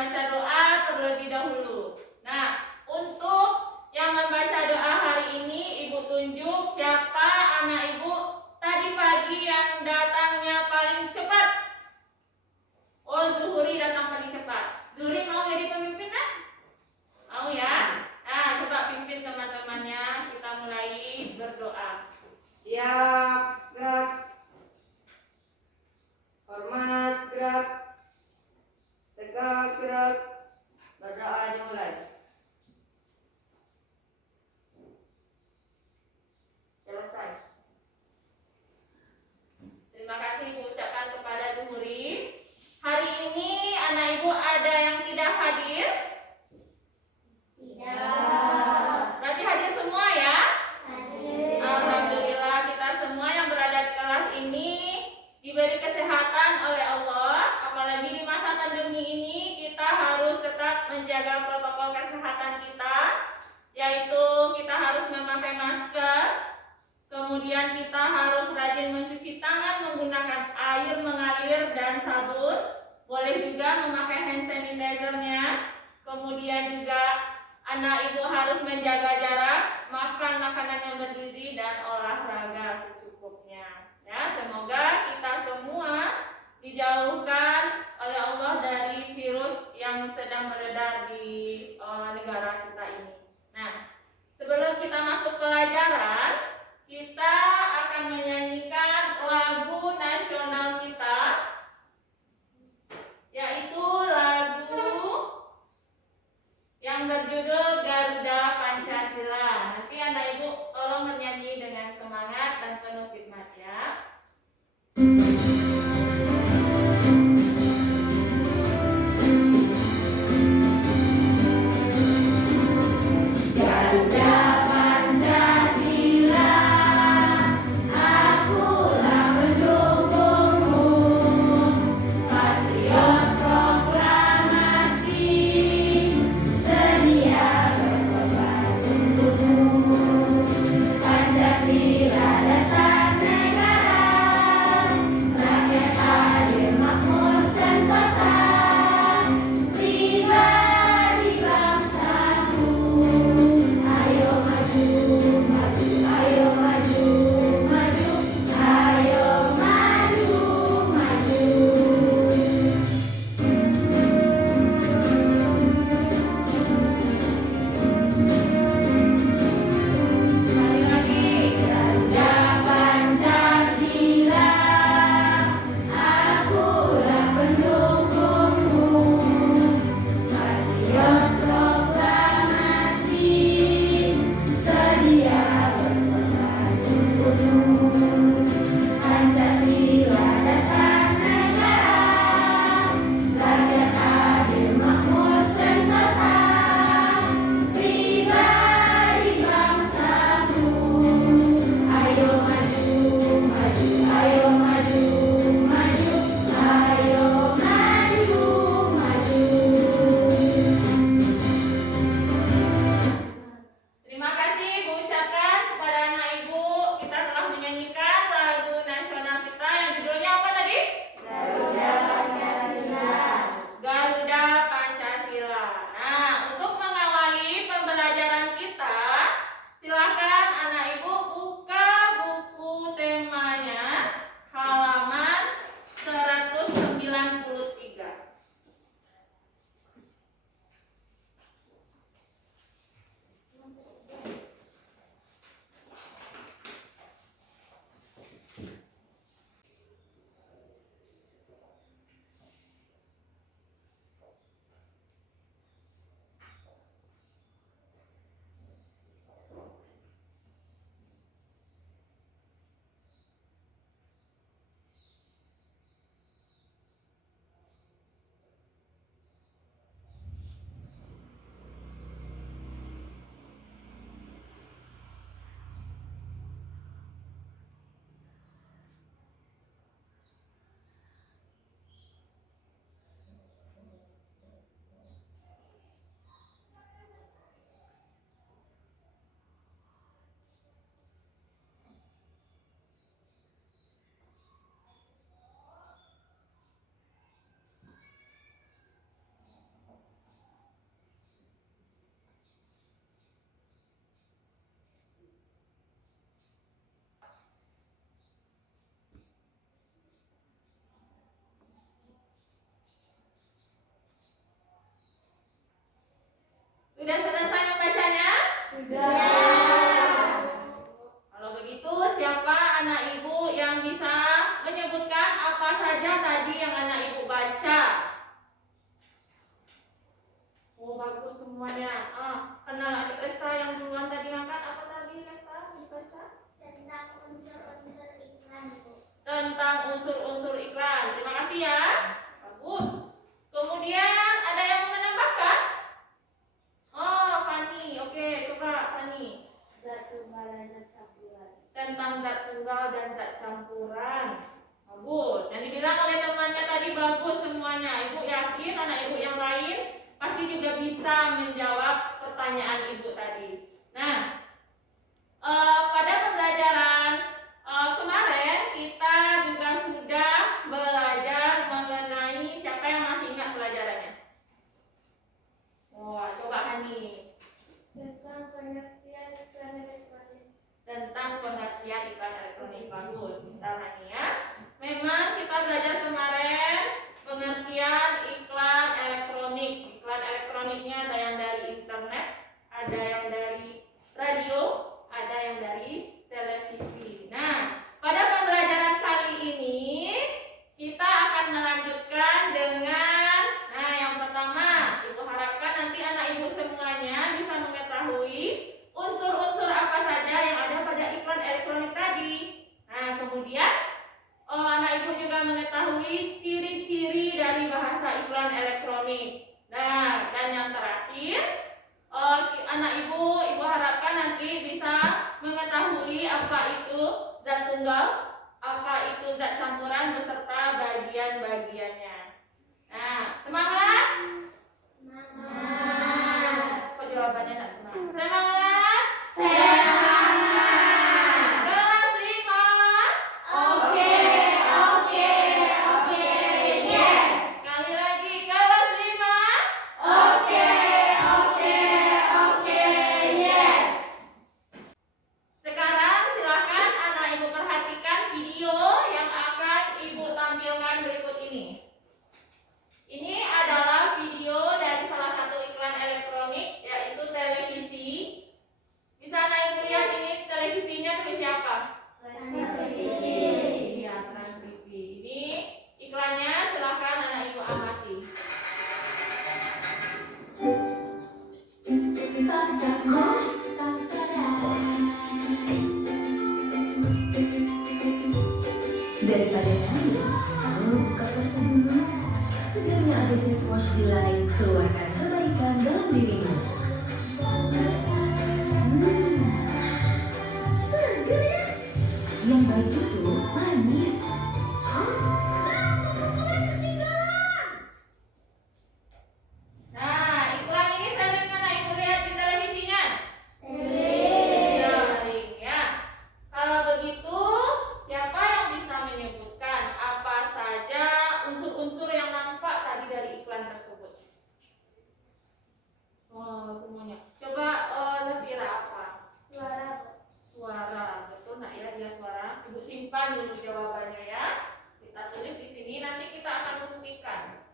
membaca doa terlebih dahulu. Nah, untuk yang membaca doa hari ini, Ibu tunjuk siapa anak Ibu tadi pagi yang datangnya paling cepat. Oh, Zuhuri datang paling cepat. Zuhuri mau jadi pemimpin, nak? Mau ya? Nah, coba pimpin teman-temannya. Kita mulai berdoa. Siap, gerak. Hormat, gerak. Tegak, gerak. Berdoa dimulai. Selesai. Terima kasih Ibu ucapkan kepada Zuhuri. Hari ini anak Ibu ada yang tidak hadir? Tidak. Berarti hadir semua ya? Hadir. Alhamdulillah, kita semua yang berada di kelas ini diberi kesehatan oleh Allah. Apalagi di masa pandemi ini kita harus tetap menjaga protokol kesehatan kita, yaitu kita harus memakai masker, kemudian kita harus rajin mencuci tangan menggunakan air mengalir dan sabun, boleh juga memakai hand sanitizer-nya. Kemudian juga anak Ibu harus menjaga jarak, makan makanan yang bergizi dan olahraga secukupnya. Ya, semoga kita semua dijauhkan oleh Allah dari virus yang sedang beredar di negara kita ini. Nah, sebelum kita masuk pelajaran, kita akan menyanyikan lagu nasional kita, yaitu lagu yang berjudul Garuda Pancasila. Nanti anak Ibu tolong bernyanyi dengan semangat dan penuh khidmat ya. semuanya. Kenal adik Leksa yang duluan tadi ngangkat apa tadi Leksa? Dibaca? Tentang unsur-unsur iklan, Bu. Tentang unsur-unsur iklan. Terima kasih ya. Bagus. Kemudian ada yang mau menambahkan? Oh, Fani. Oke, coba Fani. Zat tunggal dan zat campuran. Tentang zat tunggal dan zat campuran. Bagus. Yang dibilang oleh temannya tadi bagus semuanya. Ibu yakin anak ibu yang lain pasti juga bisa menjawab pertanyaan ibu tadi. Nah, pada pembelajaran kemarin kita juga sudah belajar mengenai siapa yang masih ingat pelajarannya. Wah, coba Hani. Tentang pengertian iklan elektronik. Tentang pengertian iklan elektronik. Bagus, bentar Hani ya. Memang kita belajar kemarin pengertian iklan elektronik. Iklan elektroniknya ada yang dari internet, ada yang dari radio, ada yang dari televisi. Nah, pada pembelajaran kali ini kita akan melanjutkan dengan yang pertama, Ibu harapkan nanti anak ibu semuanya bisa mengetahui unsur-unsur apa saja yang ada pada iklan elektronik tadi. Nah, kemudian anak ibu juga mengetahui ciri-ciri dari bahasa iklan elektronik. Nah, dan yang terakhir, anak ibu harapkan nanti bisa mengetahui apa itu zat tunggal, apa itu zat campuran beserta bagian-bagiannya. Nah, semangat? Semangat. Kok jawabannya enggak semangat? Semangat? Semangat. Kelas 5. Oke, yes. Sekali lagi, kelas 5. Oke, yes. Sekarang silakan anak ibu perhatikan video yang akan ibu tampilkan berikut ini. Ini adalah video dari salah satu iklan elektronik, yaitu televisi. Bisa anak ibu lihat ini televisinya televisi apa? Iya, Trans TV. Ini iklannya, silakan anak ibu amati. Daripada kamu buka puasa dulu. Segarnya Abetes Wash Delight keluarkan kebaikan dalam dirimu. Segar ya? Yang baik itu manis. Nah, iklan ini sering anak ibu lihat di televisinya? Sering ya. Kalau begitu, siapa yang bisa menyebutkan apa saja unsur-unsur yang nampak tadi dari iklan tersebut? Oh, semuanya. Coba Zafira apa? Suara. Betul nak ya, dia suara. Ibu simpan dulu jawabannya ya. Kita tulis di sini, nanti kita akan buktikan.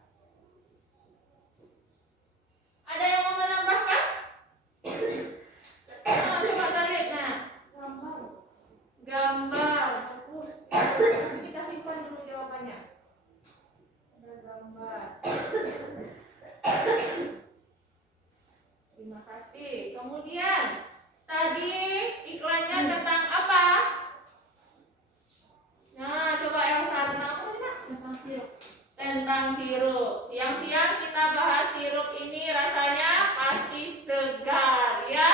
Ada yang mau menambahkan? Coba kita lihat. Nah, gambar. Bagus. Kita simpan dulu jawabannya. Ada gambar. Terima kasih. Kemudian tadi iklannya tentang apa? Nah, coba Elsa tentang apa tadi, Nak? Tentang sirup. Siang-siang kita bahas sirup ini rasanya pasti segar, ya?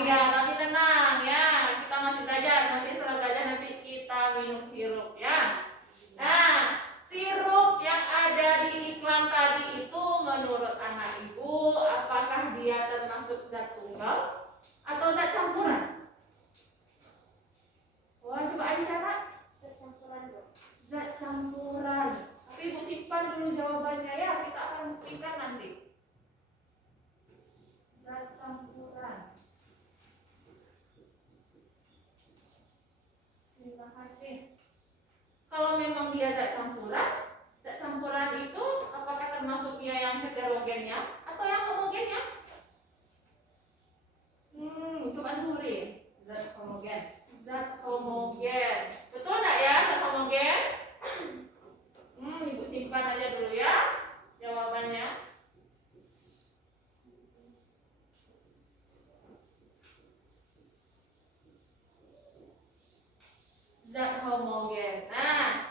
Iya, tapi tenang ya. Kita masih belajar. Nanti setelah belajar nanti kita minum sirup ya. Nah, sirup yang ada di iklan tadi itu menurut anak ibu apakah dia termasuk zat tunggal atau zat campuran? Wah, coba Aisyah, Nak. Zat campuran. Tapi ibu simpan dulu jawabannya ya. Kita akan buktikan nanti. Zat campuran. Terima kasih. Kalau memang dia zat campuran itu apakah termasuk dia yang heterogennya atau yang homogennya? Coba Zuhri. Zat homogen. Zat homogen. Betul enggak ya zat homogen? Ibu simpan aja dulu ya jawabannya. homogen. Nah,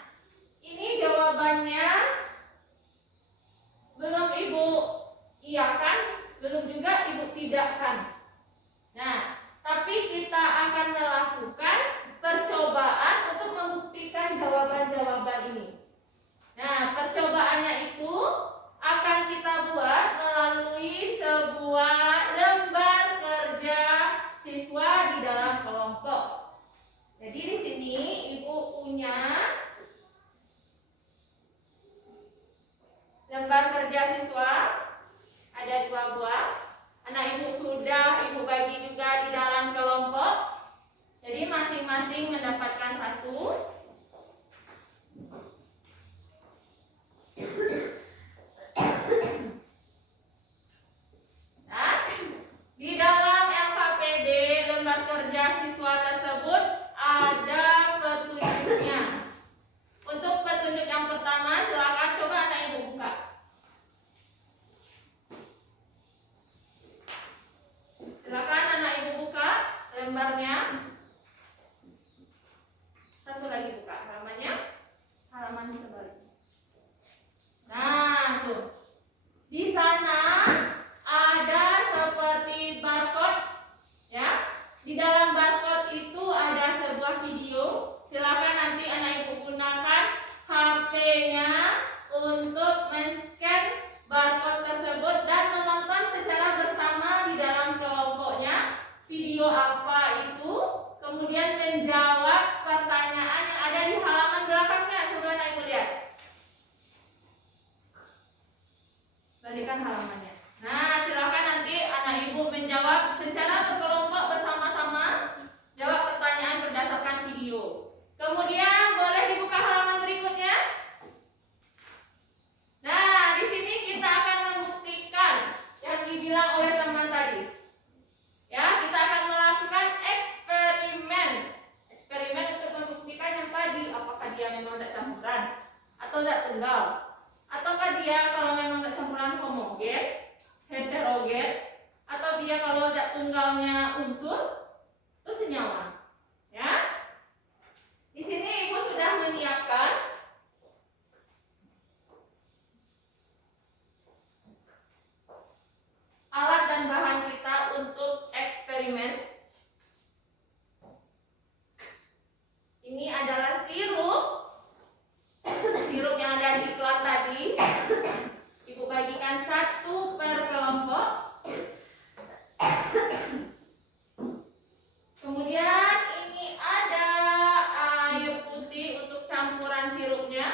ini jawabannya belum Ibu iyakan, belum juga Ibu tidakkan. Nah, tapi kita akan melakukan percobaan untuk membuktikan jawaban-jawaban ini. Nah, percobaannya itu akan kita buat melalui sebuah lembar kerja siswa di dalam kelompok. Jadi di sini Ibu punya lembar kerja siswa ada 2 buah. Anak Ibu sudah Ibu bagi juga di dalam kelompok. Jadi masing-masing mendapatkan 1. Nah, di dalam LKPD lembar kerja siswa tersebut ada petunjuknya. Untuk petunjuk yang pertama, silakan coba anak Ibu buka. Silakan anak Ibu buka lembarnya. Satu lagi buka halamannya, halaman sebaliknya. Nah, tuh. Di sana ada seperti barcode, ya. Di dalam barcode itu ada sebuah video. Silakan nanti anak Ibu gunakan HP-nya untuk men-scan barcode tersebut dan menonton secara bersama di dalam kelompoknya video apa itu, kemudian menjawab pertanyaan yang ada di halaman belakangnya. Coba anak Ibu lihat. Balikan halamannya. Nah, silakan nanti anak Ibu menjawab secara berkelompok bersama-sama, jawab pertanyaan berdasarkan video. Kemudian boleh dibuka halaman berikutnya. Nah, di sini kita akan membuktikan yang dibilang oleh teman tadi. Ya, kita akan melakukan eksperimen. Eksperimen untuk membuktikan yang tadi, apakah dia memang zat campuran atau zat tunggal, ataukah dia kalau memang zat campuran homogen, heterogen, atau dia kalau zat tunggalnya unsur itu senyawa. Ya. Di sini Ibu sudah menyiapkan alat dan bahan kita untuk eksperimen. Ini adalah sirup. Sirup yang ada di iklan tadi. Ibu bagikan 1 per kelompok. Kemudian ini ada air putih untuk campuran sirupnya.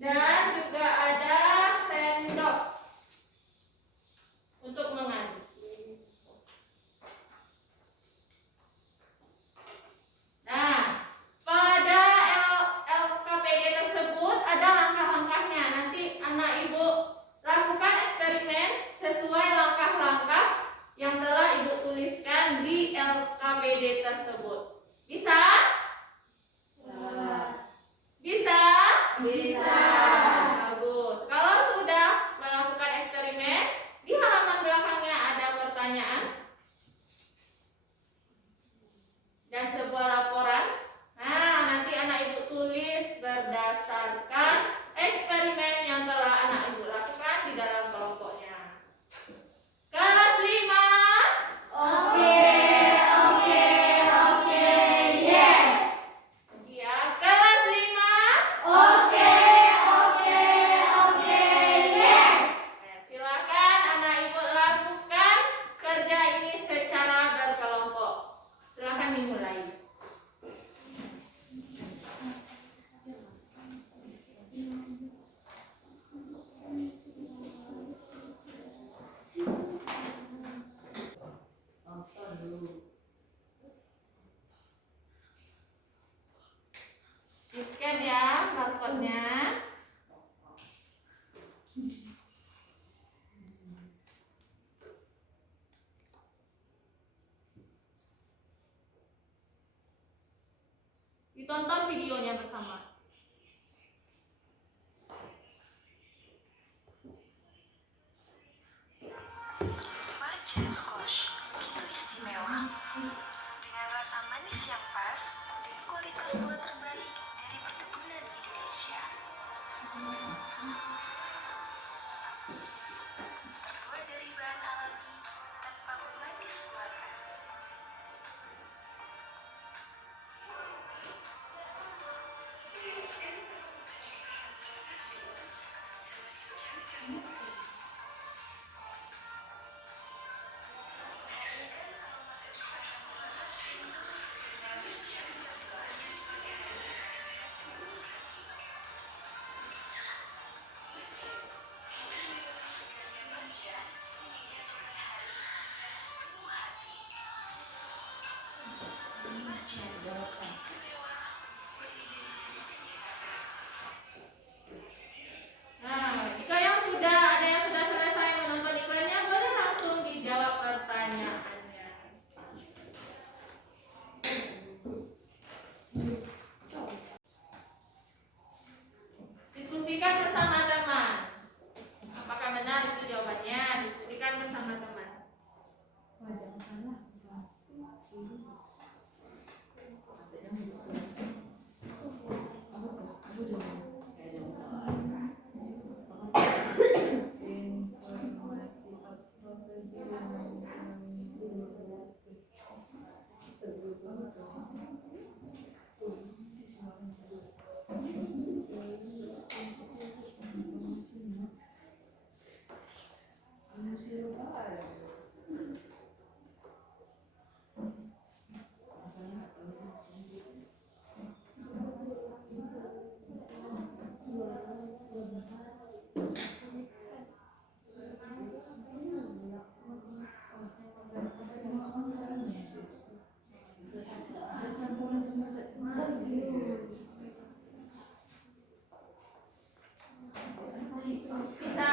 Dan juga ada sendok untuk mengaduk. Nah, pada LKPD tersebut ada langkah-langkahnya. Nanti anak Ibu lakukan eksperimen sesuai langkah-langkah yang telah Ibu tuliskan di LKPD tersebut. Bisa? Bisa? Bisa. Bagus. Kalau sudah melakukan eksperimen, di halaman belakangnya ada pertanyaan dan sebuah laporan. Nah, nanti anak Ibu tulis berdasarkan eksperimen yang telah anak Ibu lakukan di dalam kelompoknya. Kelas 5. Oke, yes. Ya, kelas 5. Oke, yes. Silakan anak Ibu lakukan kerja ini secara berkelompok. Silakan dimulai. Nonton dulu. Di-scan ya barcode-nya. Ditonton videonya bersama. Marjan squash begitu istimewa, dengan rasa manis yang pas dan kualitas buah terbaik dari perkebunan Indonesia. Terbuat dari bahan alami tanpa pemanis buatan. Nah, jika ada yang sudah selesai menonton iklannya, boleh langsung dijawab pertanyaannya. Diskusikan bersama teman. Apakah benar itu jawabannya? Diskusikan bersama teman. Bisa?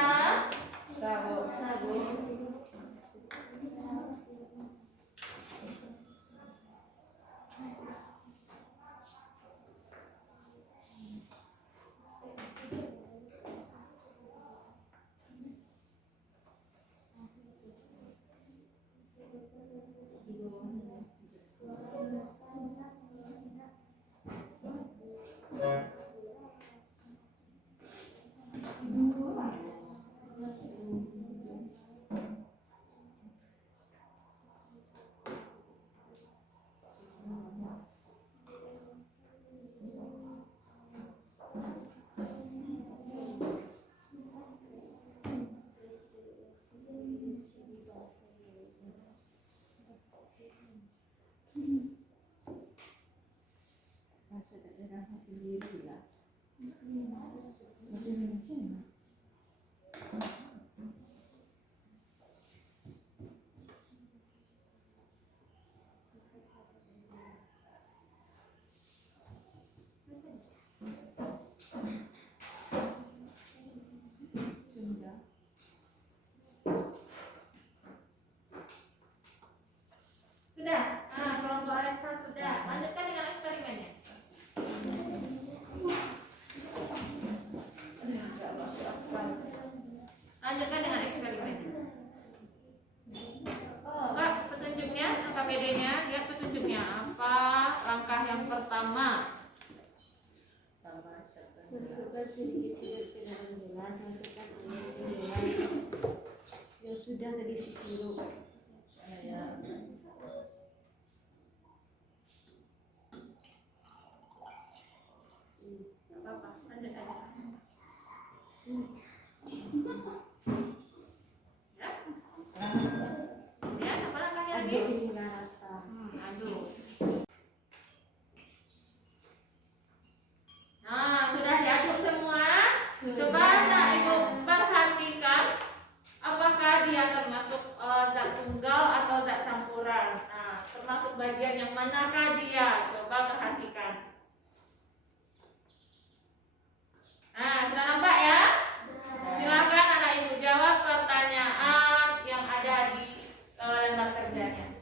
Sudah? Nah, kelompok Alexa sudah. Lanjutkan dengan eksperimennya. Lanjutkan dengan eksperimennya. Kak, petunjuknya, KPD-nya, lihat petunjuknya. Apa langkah yang pertama? Masukkan sedikit ke dalam gelas, masukkan air ke gelas. Ya sudah tadi sirup. Apa-apa, lanjut aja. Ya? Ya, apa langkahnya lagi? Aduk hingga rata. Aduk. Nah, sudah diaduk semua. Coba Nak Ibu perhatikan apakah dia termasuk zat tunggal atau zat campuran. Nah, termasuk bagian yang manakah dia? Coba perhatikan. Nah, sudah nampak ya? Silakan anak ibu jawab pertanyaan yang ada di lembar kerjanya.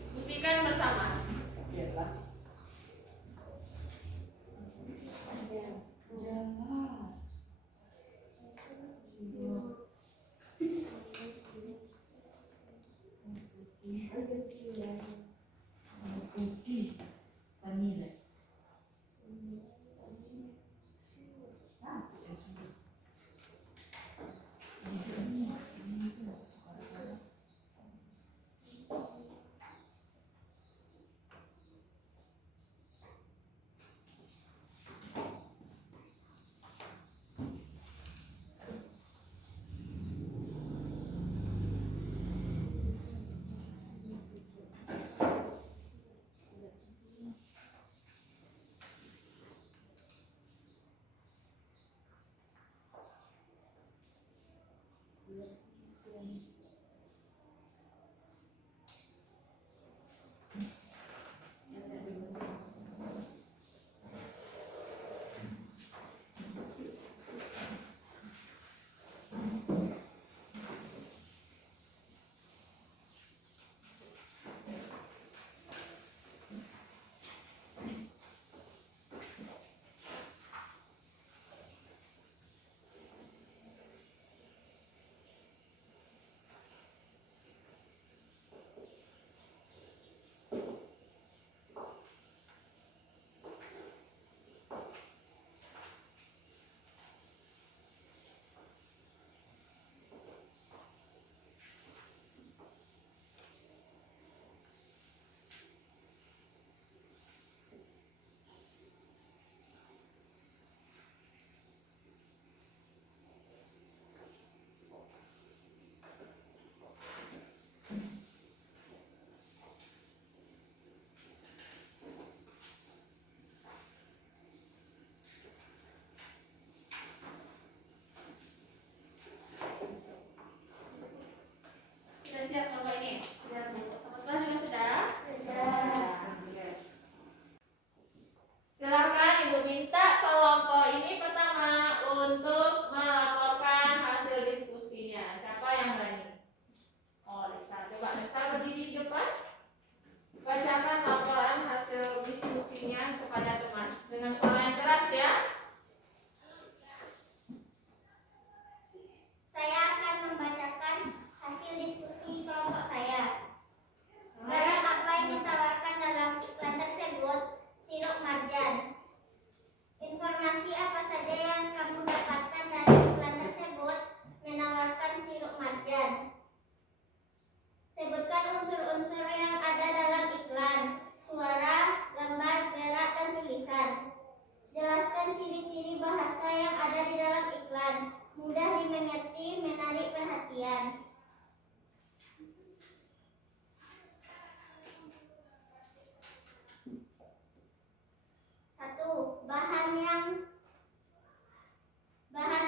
Diskusikan bersama. Sudah siap kelompok ini? Sudah, Bu. Kelompok kelas juga sudah? Oke. Silakan Ibu minta kelompok ini pertama untuk melaporkan hasil diskusinya. Siapa yang berani? Oh, Lisa. Coba Lisa berdiri di depan. Bacakan laporan hasil diskusinya kepada teman dengan suara yang keras ya. Saya akan membacakan hasil diskusi kelompok saya. Kemudian, Barang apa yang ditawarkan dalam iklan tersebut? Sirup marjan. Informasi apa saja yang kamu dapatkan dari iklan tersebut menawarkan sirup marjan? Sebutkan unsur-unsur yang ada dalam iklan. Suara, gambar, gerak, dan tulisan. Jelaskan ciri-ciri bahasa yang ada di dalam iklan. Mudah dimengerti, menarik perhatian. Satu, bahan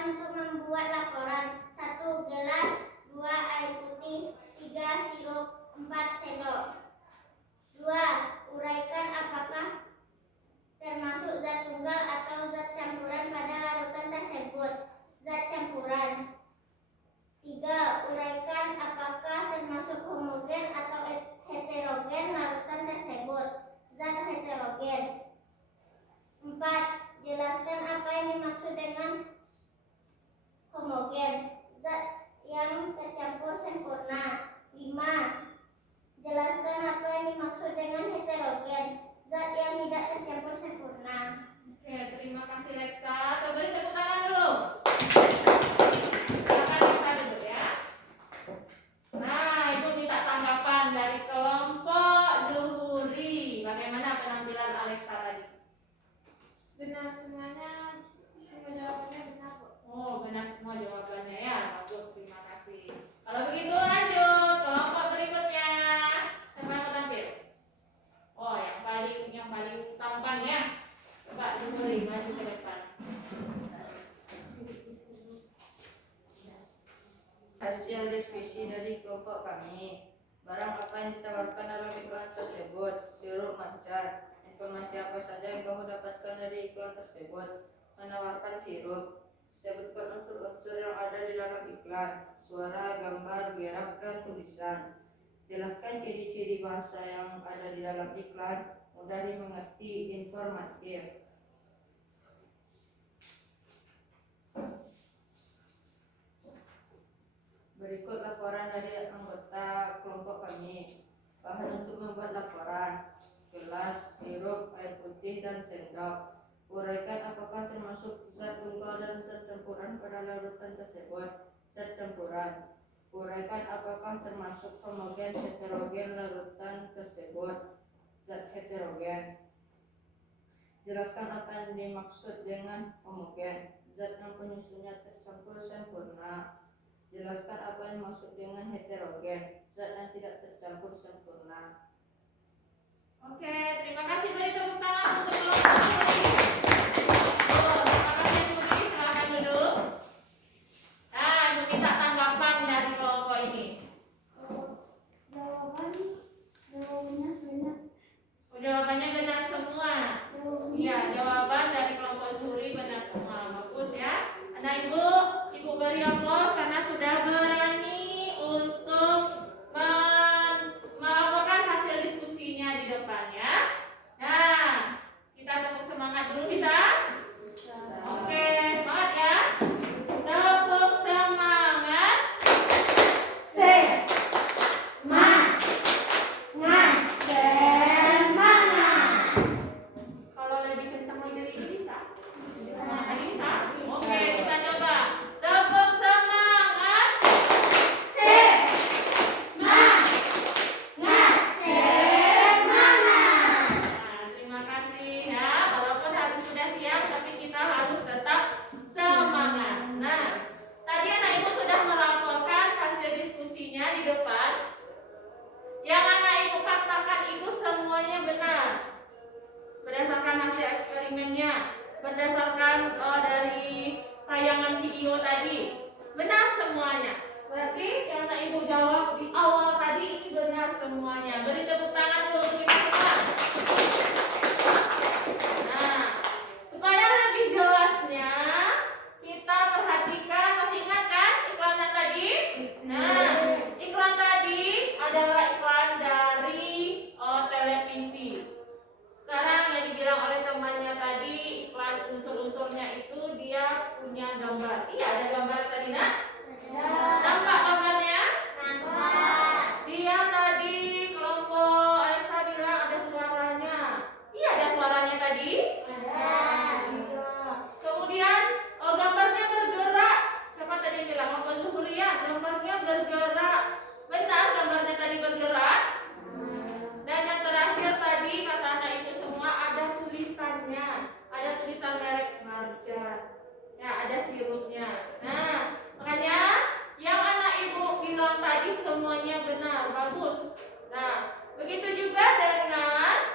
untuk membuat laporan. 1 gelas, 2 air putih, 3 sirup, 4 sendok. 2. Uraikan apakah termasuk zat tunggal atau zat campuran pada larutan tersebut. Zat campuran. 3. Uraikan apakah termasuk homogen atau heterogen larutan tersebut. Zat heterogen. 4. Jelaskan apa yang dimaksud dengan homogen. Zat yang tercampur sempurna. 5. Jelaskan apa yang dimaksud dengan heterogen. Zat yang tidak tercampur sempurna. oke, terima kasih Lexa. Coba beri tepuk tangan dulu. Silakan Lexa duduk ya. Nah, Ibu minta tanggapan dari kelompok Zuhuri. Bagaimana penampilan Alexa tadi? Benar semuanya, semua jawabannya benar kok. Oh, benar semua jawabannya ya. Bagus, terima kasih. Kalau begitu lanjut kelompok berikutnya. Siapa yang mau tampil? Oh, yang paling tampan ya. Coba Zuhuri maju ke depan. Hasil diskusi dari kelompok kami. Barang apa yang ditawarkan dalam iklan tersebut? Sirup marjan. Informasi apa saja yang kamu dapatkan dari iklan tersebut? Menawarkan sirup. Sebutkan unsur-unsur yang ada di dalam iklan. Suara, gambar, gerak, dan tulisan. Jelaskan ciri-ciri bahasa yang ada di dalam iklan. Mudah dimengerti, informatif. Berikut laporan dari anggota kelompok kami. Bahan untuk membuat laporan: gelas, sirup, air putih, dan sendok. Uraikan apakah termasuk zat tunggal dan zat campuran pada larutan tersebut. Zat campuran. Uraikan apakah termasuk homogen heterogen larutan tersebut. Zat heterogen. Jelaskan apa yang dimaksud dengan homogen. Zat yang penyusunnya tercampur sempurna. Jelaskan apa yang dimaksud dengan heterogen. Zat yang tidak tercampur sempurna. Oke, terima kasih. Beri tepuk tangan untuk kelompok Zuhuri. Oh, terima kasih Zuhuri. Silakan duduk. Nah, Ibu minta tanggapan dari kelompok ini. semuanya. Berarti yang anak ibu jawab di awal tadi ini benar semuanya. Beri tepuk tangan dulu untuk kita semua. Nah, supaya lebih jelasnya kita perhatikan, masih ingat kan iklan yang tadi? Nah, iklan tadi adalah iklan dari televisi. Sekarang yang dibilang oleh temannya tadi, iklan unsur-unsurnya itu dia punya gambar. Iya, ada gambar tadi, nak? Nampak gambarnya? Dia tadi kelompok Alexa bilang ada suaranya. Iya, ada suaranya tadi? Iya. Kemudian gambarnya bergerak. Siapa tadi yang bilang? Bapak Zuhuria, gambarnya bergerak. Benar gambarnya tadi bergerak? Dan yang terakhir tadi kata anak itu semua ada tulisannya. Ada tulisan merek Marjan. Ya, ada sirupnya. Nah, makanya yang anak ibu bilang tadi semuanya benar, bagus. Nah, begitu juga dengan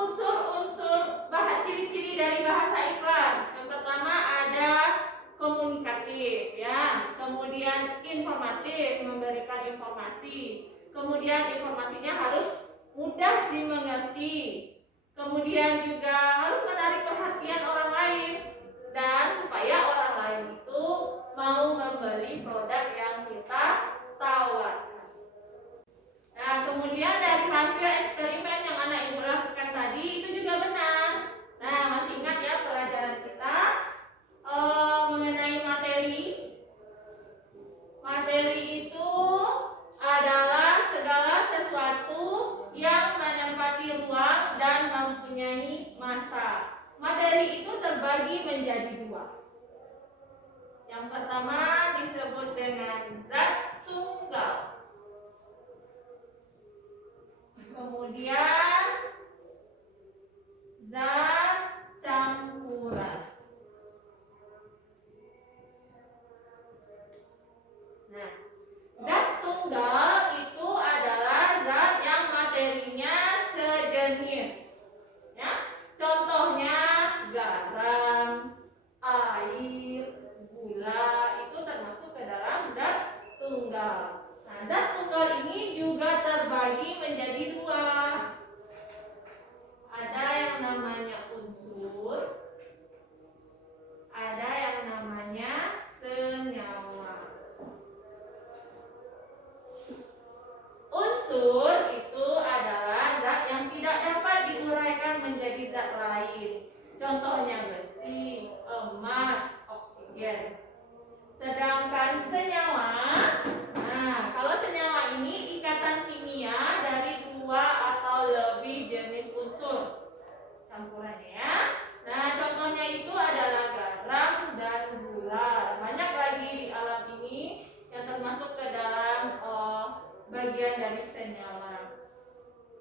unsur-unsur ciri-ciri dari bahasa iklan. Yang pertama ada komunikatif, ya. Kemudian informatif, memberikan informasi. Kemudian informasinya harus mudah dimengerti. Kemudian juga harus menarik perhatian orang lain dan supaya orang lain itu mau membeli produk yang kita tawarkan. Nah, kemudian dari hasil eksperimen yang anak ibu lakukan tadi itu juga benar. Nah, masih ingat ya pelajaran kita mengenai materi. Materi itu adalah segala sesuatu yang menempati ruang dan mempunyai massa. Materi itu terbagi menjadi dua. Yang pertama disebut dengan zat tunggal. Kemudian zat campuran. Nah, zat tunggal itu adalah zat yang materinya sejenis. Ya, contohnya garam, air, gula itu termasuk ke dalam zat tunggal. Nah, zat tunggal ini juga terbagi menjadi dua. Ada yang namanya unsur, ada yang namanya senyawa. Unsur itu adalah zat yang tidak dapat diuraikan menjadi zat lain. Contohnya besi, emas, oksigen. Sedangkan senyawa, nah kalau senyawa ini ikatan kimia dari dua atau lebih jenis unsur campurannya ya. Nah contohnya itu adalah garam dan gula. Banyak lagi di alam ini yang termasuk ke dalam bagian dari senyawa.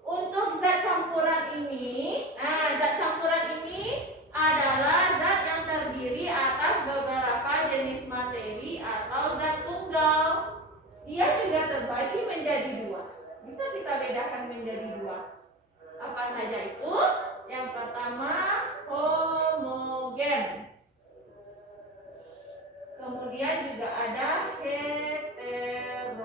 Untuk zat campuran ini, nah zat campuran ini adalah zat yang terdiri atas beberapa jenis materi atau zat tunggal. Dia juga terbagi menjadi dua. Bisa kita bedakan menjadi dua. Apa saja itu? Yang pertama homogen. Kemudian juga ada heterogen.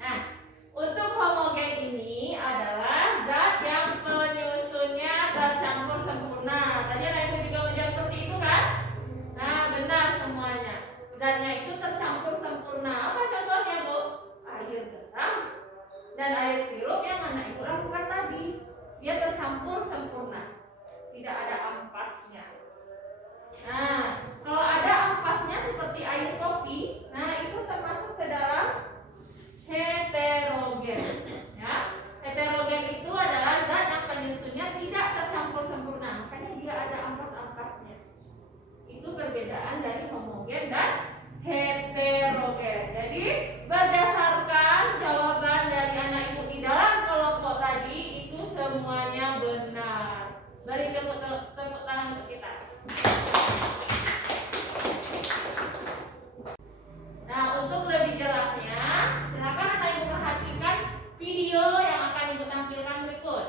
Nah, untuk homogen ini adalah zat yang penyusunnya tercampur sempurna. Tadi anak ibu juga menjawab seperti itu kan? Nah, benar semuanya. Zatnya itu tercampur sempurna. Apa contohnya, Bu? Air garam dan air sirup yang anak ibu lakukan tadi. Dia tercampur sempurna. Tidak ada ampasnya. Nah, kalau ada ampasnya seperti air kopi, nah itu termasuk ke dalam heterogen. Ya, heterogen itu adalah zat yang penyusunnya tidak tercampur sempurna, makanya dia ada ampas-ampasnya. Itu perbedaan dari homogen dan heterogen. Jadi berdasarkan jawaban dari anak ibu di dalam kelompok tadi itu semuanya benar. Beri tepuk tangan untuk kita. Nah, untuk lebih jelasnya, silakan anak ibu perhatikan video yang akan ibu tampilkan berikut.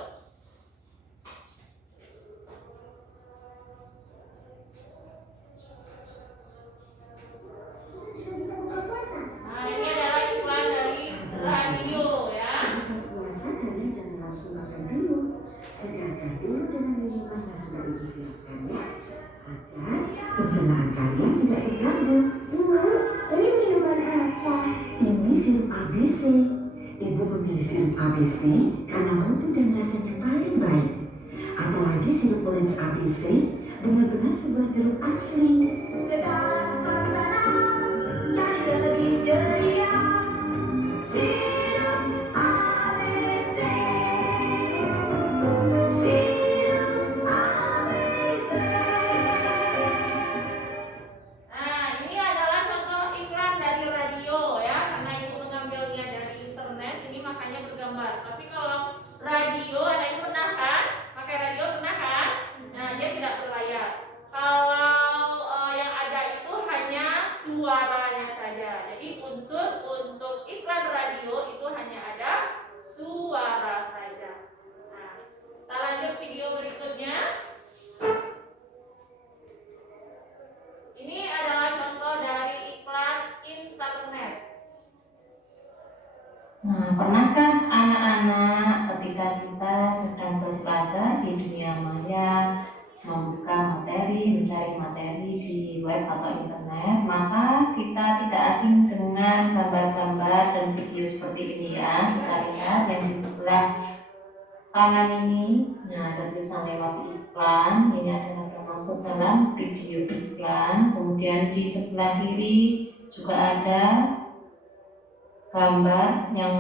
Nah, pernahkah anak-anak ketika kita sedang belajar di dunia maya membuka materi, mencari materi di web atau internet, maka kita tidak asing dengan gambar-gambar dan video seperti ini ya. Kita lihat yang di sebelah kanan ini, nah ada tulisan lewat iklan, ini adalah termasuk dalam video iklan. Kemudian di sebelah kiri juga ada gambar yang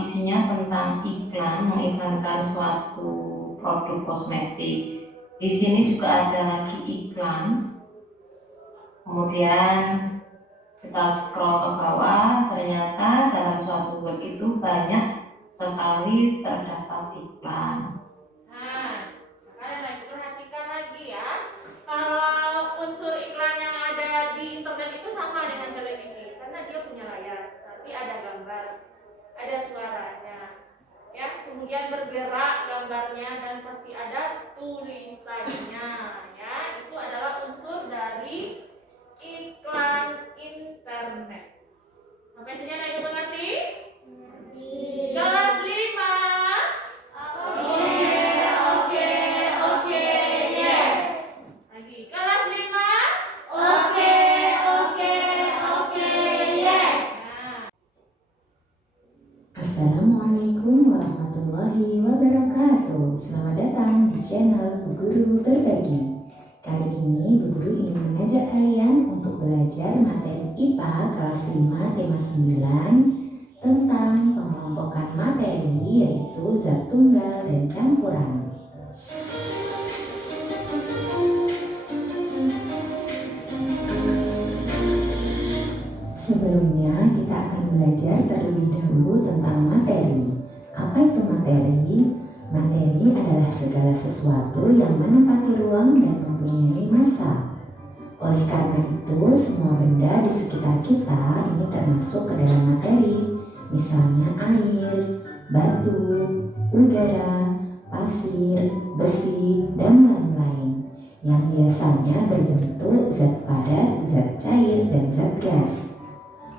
isinya tentang iklan, mengiklankan suatu produk kosmetik. Di sini juga ada lagi iklan. Kemudian kita scroll ke bawah, ternyata dalam suatu web itu banyak sekali terdapat iklan. Nah, kalian lagi perhatikan lagi ya. Kalau unsur iklan yang ada di internet itu sama dengan televisi, karena dia punya layar, tapi ada gambar, ada suaranya, ya. Kemudian bergerak gambarnya dan pasti ada tulisannya, ya. Itu adalah unsur dari iklan internet. Sampai sini ada yang mengerti? Kelas 5. Oke, yes. Lagi kelas 5. Oke, yes. Nah. Assalamualaikum warahmatullahi wabarakatuh. Selamat datang di channel Bu Guru Berbagi. Kali ini Bu Guru ingin mengajak kalian untuk belajar materi IPA kelas 5 tema 9 tentang pengelompokan materi, yaitu zat tunggal dan campuran. Sebelumnya kita akan belajar terlebih dahulu tentang materi. Apa itu materi? Materi adalah segala sesuatu yang menempati ruang dan mempunyai massa. Oleh karena itu, semua benda di sekitar kita ini termasuk ke dalam materi. Misalnya air, batu, udara, pasir, besi, dan lain-lain yang biasanya berbentuk zat padat, zat cair, dan zat gas.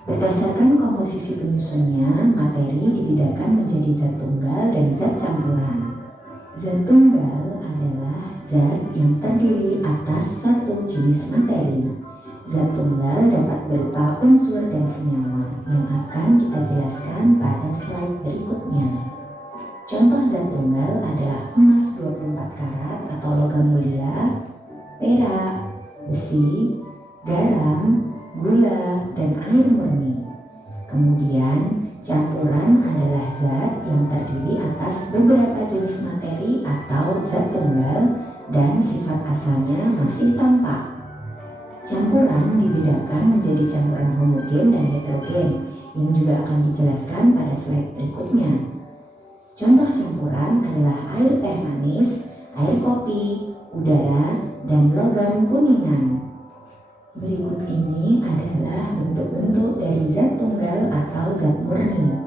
Berdasarkan komposisi penyusunnya, materi dibedakan menjadi zat tunggal dan zat campuran. Zat tunggal adalah zat yang terdiri atas satu jenis materi. Zat tunggal dapat berupa unsur dan senyawa yang akan kita jelaskan pada slide berikutnya. Contoh zat tunggal adalah emas 24 karat atau logam mulia, perak, besi, garam, gula, dan air murni. Kemudian, campuran adalah zat yang terdiri atas beberapa jenis materi atau zat tunggal dan sifat asalnya masih tampak. Campuran dibedakan menjadi campuran homogen dan heterogen yang juga akan dijelaskan pada slide berikutnya. Contoh campuran adalah air teh manis, air kopi, udara, dan logam kuningan. Berikut ini adalah bentuk-bentuk dari zat tunggal atau zat murni,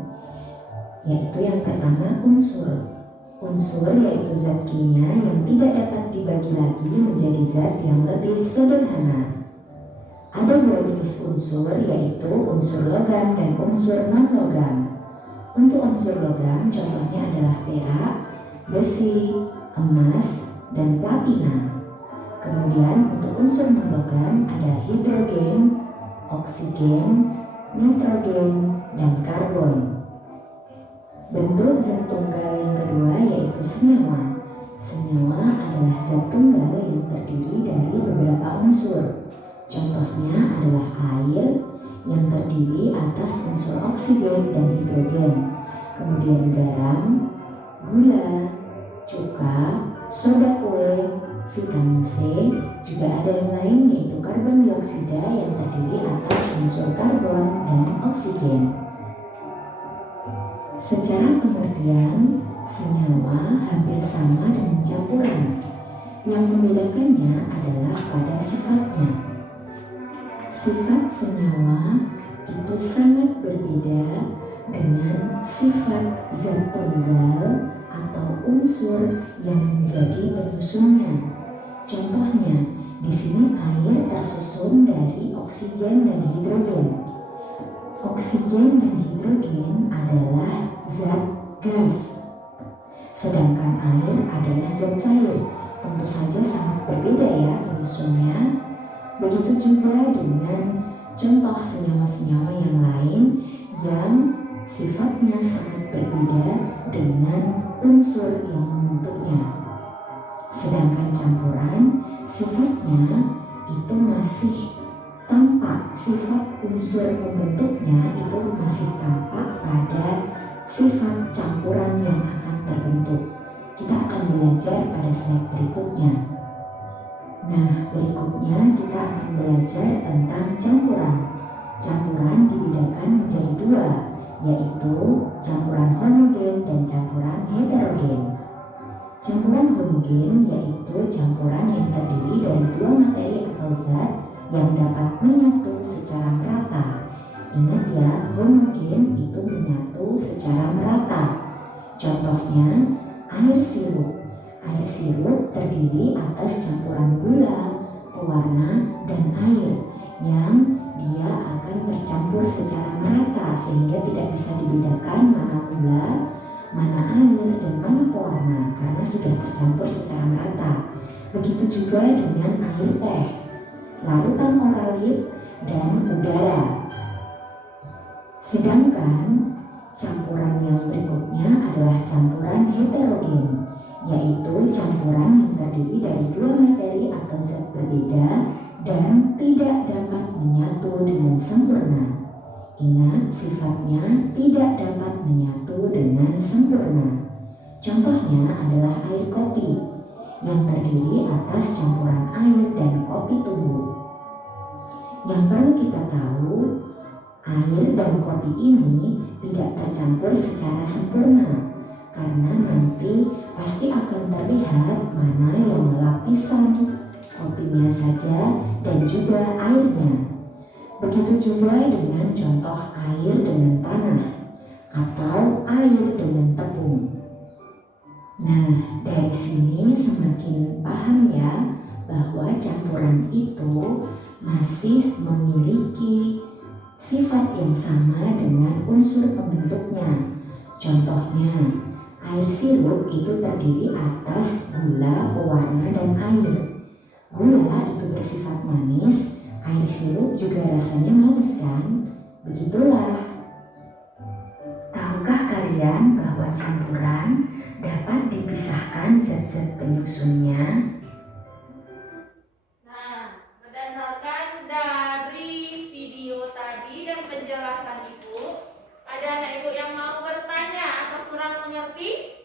yaitu yang pertama unsur. Unsur yaitu zat kimia yang tidak dapat dibagi lagi menjadi zat yang lebih sederhana. Ada dua jenis unsur, yaitu unsur logam dan unsur non-logam. Untuk unsur logam contohnya adalah perak, besi, emas, dan platina. Kemudian untuk unsur non-logam ada hidrogen, oksigen, nitrogen, dan karbon. Bentuk zat tunggal yang kedua yaitu senyawa. Senyawa adalah zat tunggal yang terdiri dari beberapa unsur. Contohnya adalah air yang terdiri atas unsur oksigen dan hidrogen. Kemudian garam, gula, cuka, soda kue, vitamin C, juga ada yang lain yaitu karbon dioksida yang terdiri atas unsur karbon dan oksigen. Secara pengertian, senyawa hampir sama dengan campuran. Yang membedakannya adalah pada sifatnya. Sifat senyawa itu sangat berbeda dengan sifat zat tunggal atau unsur yang menjadi penyusunnya. Contohnya, di sini air tersusun dari oksigen dan hidrogen. Oksigen dan hidrogen adalah zat gas, sedangkan air adalah zat cair. Tentu saja sangat berbeda ya penyusunnya. Begitu juga dengan contoh senyawa-senyawa yang lain yang sifatnya sangat berbeda dengan unsur yang membentuknya. Sedangkan campuran sifatnya itu masih tampak, sifat unsur pembentuknya itu masih tampak pada sifat campuran yang akan terbentuk. Kita akan belajar pada slide berikutnya. Nah, berikutnya kita akan belajar tentang campuran. Campuran dibedakan menjadi dua, yaitu campuran homogen dan campuran heterogen. Campuran homogen yaitu campuran yang terdiri dari dua materi atau zat yang dapat menyatu secara merata. Ingat ya, homogen itu menyatu secara merata. Contohnya, air sirup. Air sirup terdiri atas campuran gula, pewarna, dan air yang dia akan tercampur secara merata sehingga tidak bisa dibedakan mana gula, mana air, dan mana pewarna karena sudah tercampur secara merata. Begitu juga dengan air teh, larutan oralit, dan udara. Sedangkan campuran yang berikutnya adalah campuran heterogen, yaitu campuran yang terdiri dari dua materi atau zat berbeda dan tidak dapat menyatu dengan sempurna. Ingat, sifatnya tidak dapat menyatu dengan sempurna. Contohnya adalah air kopi yang terdiri atas campuran air dan kopi tubuh. Yang perlu kita tahu, air dan kopi ini tidak tercampur secara sempurna karena nanti pasti akan terlihat mana yang lapisan kopinya saja dan juga airnya. Begitu juga dengan contoh air dengan tanah atau air dengan tepung. Nah, dari sini semakin paham ya bahwa campuran itu masih memiliki sifat yang sama dengan unsur pembentuknya. Contohnya, air sirup itu terdiri atas gula, pewarna, dan air. Gula itu bersifat manis, air sirup juga rasanya manis kan? Begitulah. Tahukah kalian bahwa campuran dapat dipisahkan zat-zat penyusunnya? Nah, berdasarkan dari video tadi dan penjelasan Ibu, ada anak Ibu yang mau bertanya atau kurang mengerti?